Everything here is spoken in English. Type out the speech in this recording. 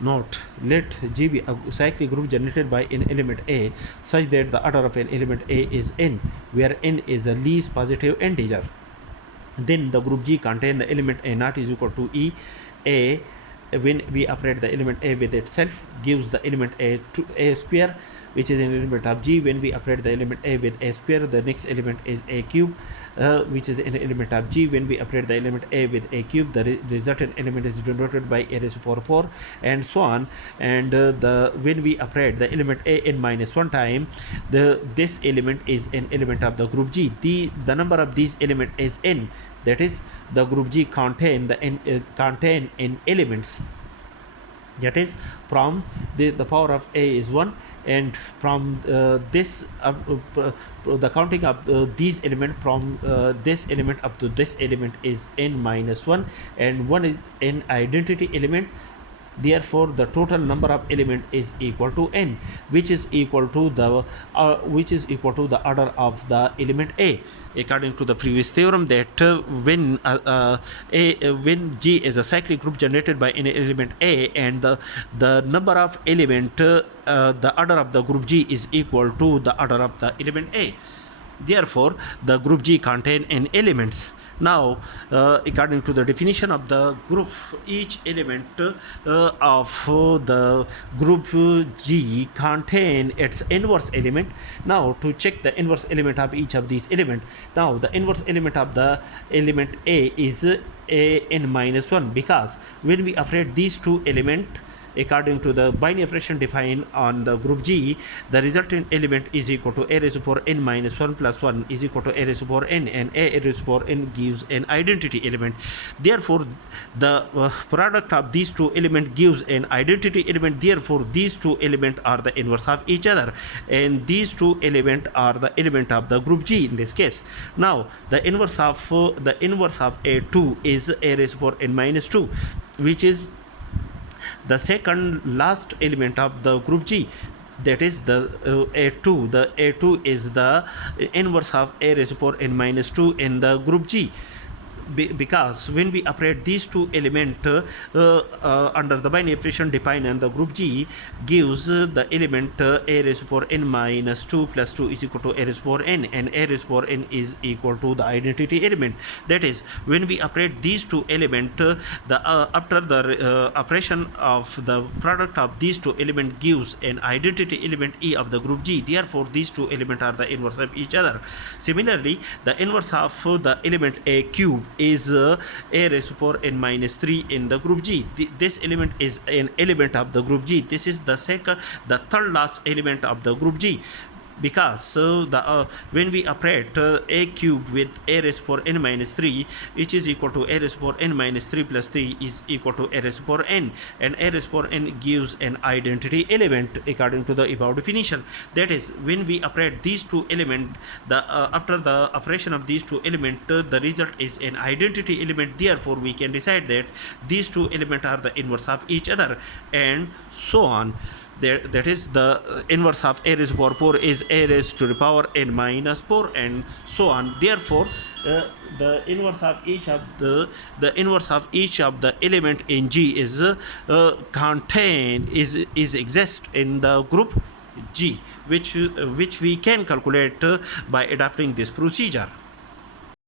Note: let G be a cyclic group generated by an element A such that the order of an element A is n, where n is the least positive integer. Then the group G contain the element A naught is equal to E. A, when we operate the element A with itself, gives the element A to A square, which is an element of G. When we operate the element A with A square, the next element is A cube, which is an element of G. When we operate the element A with A cube, the resultant element is denoted by A raised to power 4, and so on. And when we operate the element A n minus 1 time, this element is an element of the group G. The number of these element is n. That is, the group G contain n elements. That is, from the power of A is 1, and from the counting of these element from this element up to this element is n minus 1, and 1 is an identity element. Therefore, the total number of element is equal to n, which is equal to the order of the element A, according to the previous theorem that when G is a cyclic group generated by an element A, and the number of element the order of the group G is equal to the order of the element A. Therefore, the group G contain n elements. Now, according to the definition of the group, each element of the group G contain its inverse element. Now, to check the inverse element of each of these elements, now the inverse element of the element A is A n minus 1, because when we operate these two elements according to the binary operation defined on the group G, the resultant element is equal to A raised to power n minus 1 plus 1 is equal to A raised to power n, and A raised to power n gives an identity element. Therefore, the product of these two elements gives an identity element. Therefore, these two elements are the inverse of each other, and these two elements are the element of the group G in this case. Now, the inverse of A2 is A raised to power n minus 2, which is the second last element of the group G. That is the A2. The A2 is the inverse of A raised to power n minus 2 in the group G. Because when we operate these two elements under the binary operation defined in the group G, gives the element A raised to power n minus 2 plus 2 is equal to A raised to power n, and A raised to power n is equal to the identity element. That is, when we operate these two elements, after the operation of the product of these two elements gives an identity element E of the group G. Therefore, these two elements are the inverse of each other. Similarly, the inverse of the element A cube is A raised to power n minus 3 in the group G. This element is an element of the group G. This is the third last element of the group G, because when we operate A cube with A raised to power n minus 3, which is equal to A raised to power n minus 3 plus 3 is equal to A raised to power n, and A raised to power n gives an identity element according to the above definition. That is, when we operate these two elements, after the operation of these two elements, the result is an identity element. Therefore, we can decide that these two elements are the inverse of each other, and so on. That is, the inverse of A raised to power 4 is A raised to the power n minus 4, and so on. Therefore, the inverse of each of the element in G is exist in the group G, which we can calculate by adopting this procedure.